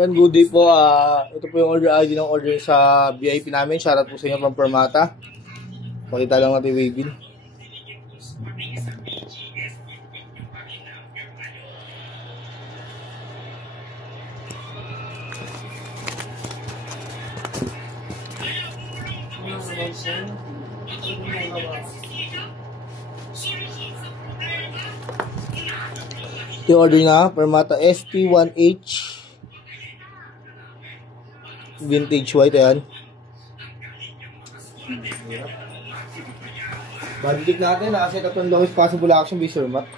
Yan, good day po. Ito po yung order ID ng order sa VIP namin. Shoutout po sa inyo from Permata. Pakita lang natin waving. Ito yung order na Permata ST1H vintage white. Ayan, body check natin. Nakaset up ng lowest possible action with Mac.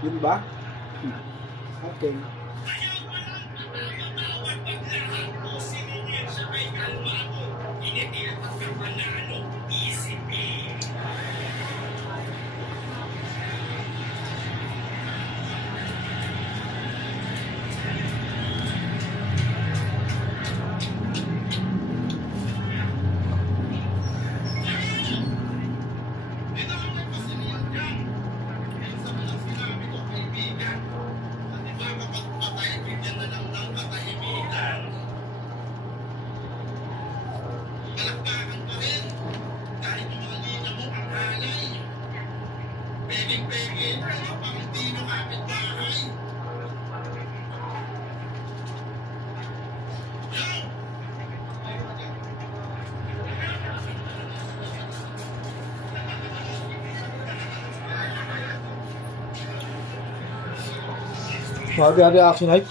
Yun ba? Okay. Happy action height.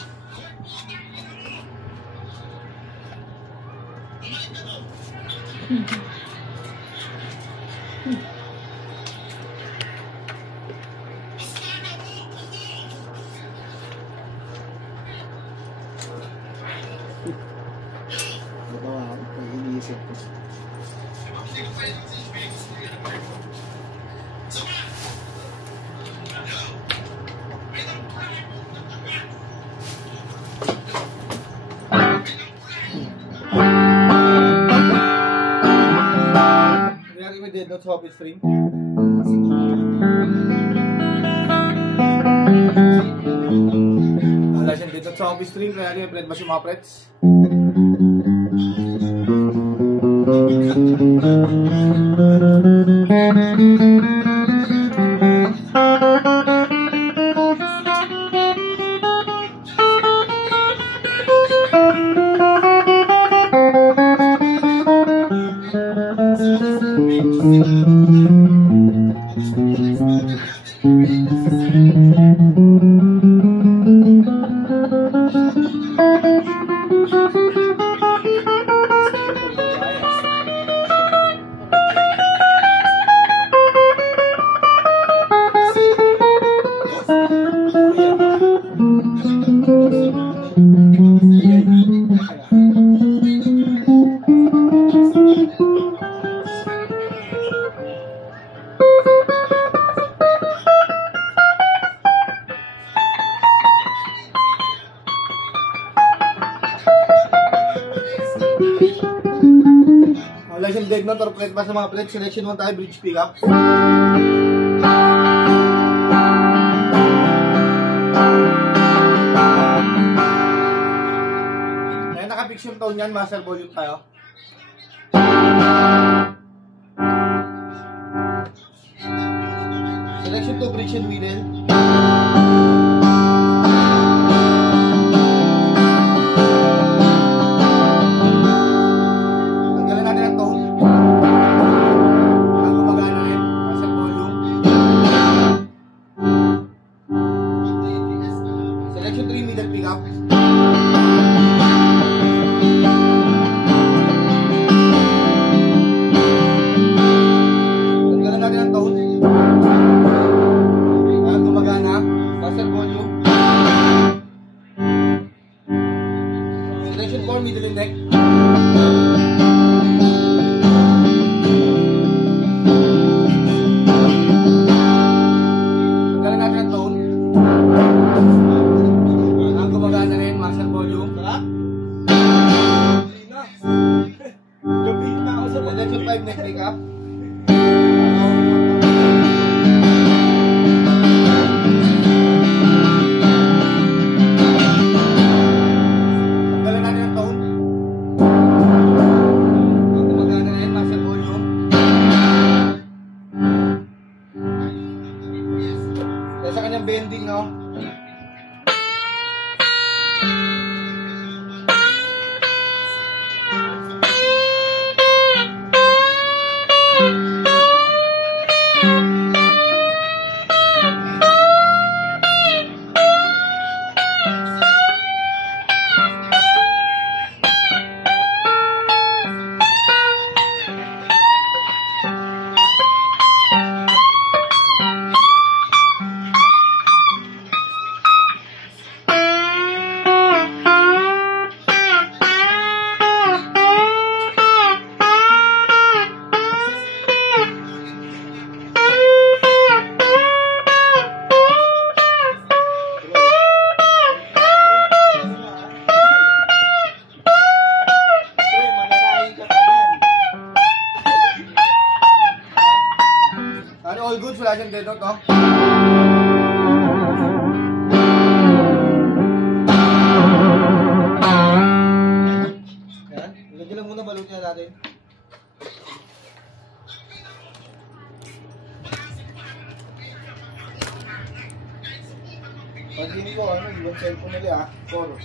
Did not swap its stream. Wala siyang did not swap its stream, kaya rin yung mga frets. Wala siyang dead note or fret pa sa mga fret. Selection 1 tayo, bridge pickup. Ayan, nakapix yung tone yan. Master volume tayo. Selection 2, bridge and middle. Selection 3, middle pickup. Tanggalan natin ang tone. 1.5 neck makeup. Tanggalan natin ang tone. Magana na yan, master volume. Kaya sa kanyang bending, no? All good, wala siyang dead note, no? Ayan, ilagay lang muna balut niya natin. Pag-in ko, ibang cellphone nila, Coro.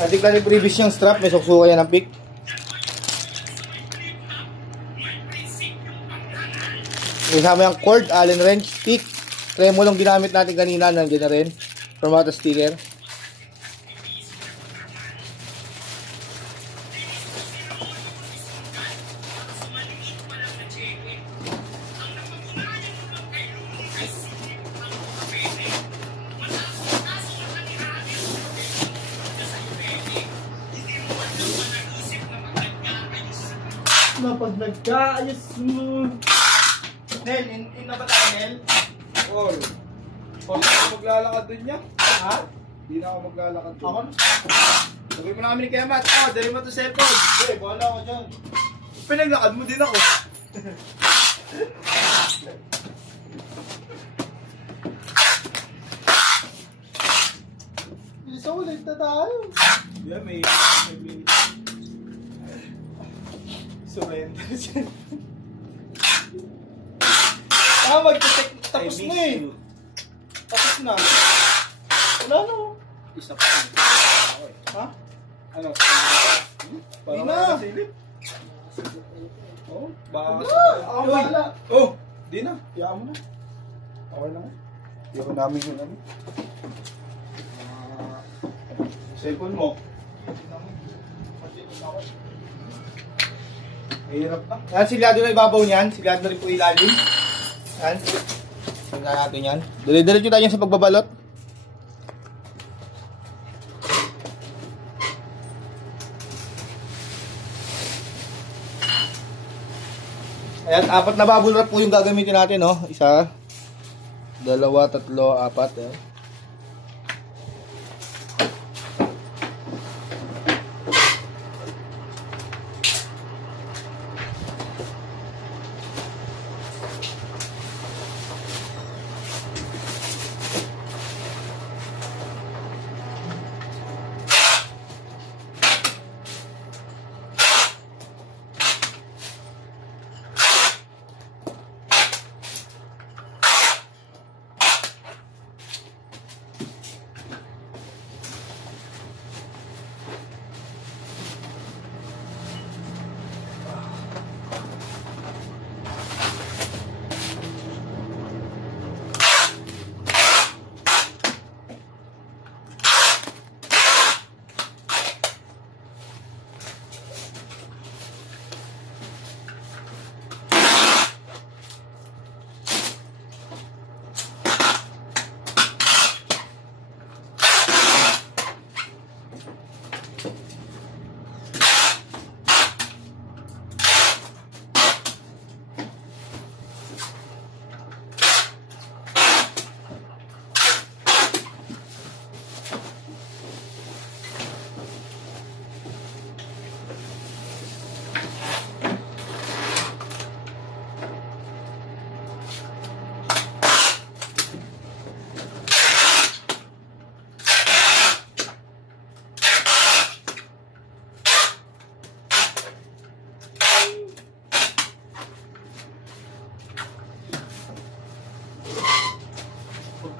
Natiklan yung previous niyang strap, may suksuka yan ng pick. Kasama yung cord, Allen wrench, pick. Tremolong ginamit natin kanina, nandiyan na rin. Permata sticker. Pag nagkaayos mo. Nel, in na ba tayo, Nel? Or di na ako maglalakad dun niya. Ha? Di na ako maglalakad dun. Ako? Sabi mo na kami ni Kuya Matt. Dali mo to cellphone. Okay, bahala ako dyan. Pinaglakad mo din ako. Isa ulit na tayo. Yeah, may surrender siya. Tapos na eh. Tapos na. Wala na. Isa pa. Ha? Ano? Parang na. Oh, baka. Ako wala. Oh, di na. Kaya mo na. Okay lang. Hindi ako namin yung ano. Cellphone mo. Hirap na. Yan, silyado na ibabaw niyan. Silyado na rin po ilalim. Yan. Tingnan natin yan. Dali-diretso tayo sa pagbabalot. Ayan, 4 na bubble wrap po yung gagamitin natin, no? 1, 2, 3, 4. Ayan.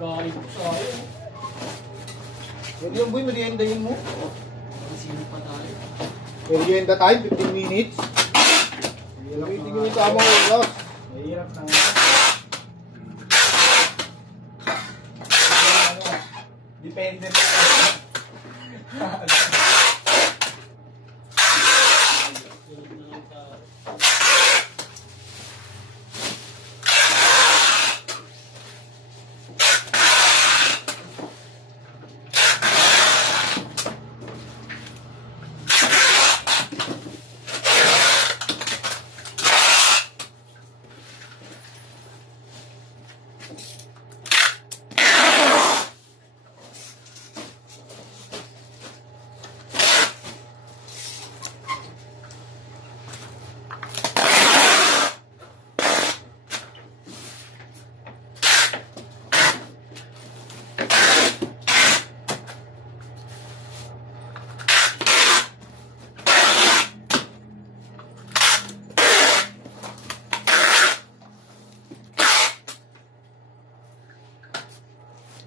Kain ko sa'yo. Pwede yung boy, meriendahin mo. Sino pa tayo? Merienda tayo, 15 minutes. Hindi ko yung tamang oras. Mahirap na. Depende pa.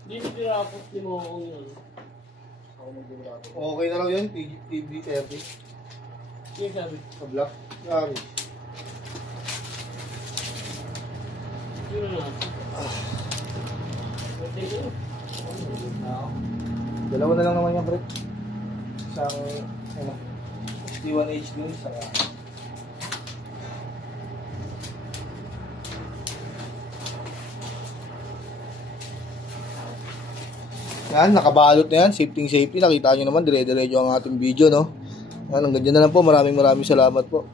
Hindi tinapos din mo ako yun. Okay na lang yun, TV30. Sige sabi. Sa black. Yari. Sino na? Pwede ko. Dalawa na lang naman yan, Brett. Isang, ano, T1H dun, saka. Yan, nakabalot na yan. Safety. Nakita nyo naman, dire-diretso ang ating video, no? Yan, hanggang dyan na lang po. Maraming salamat po.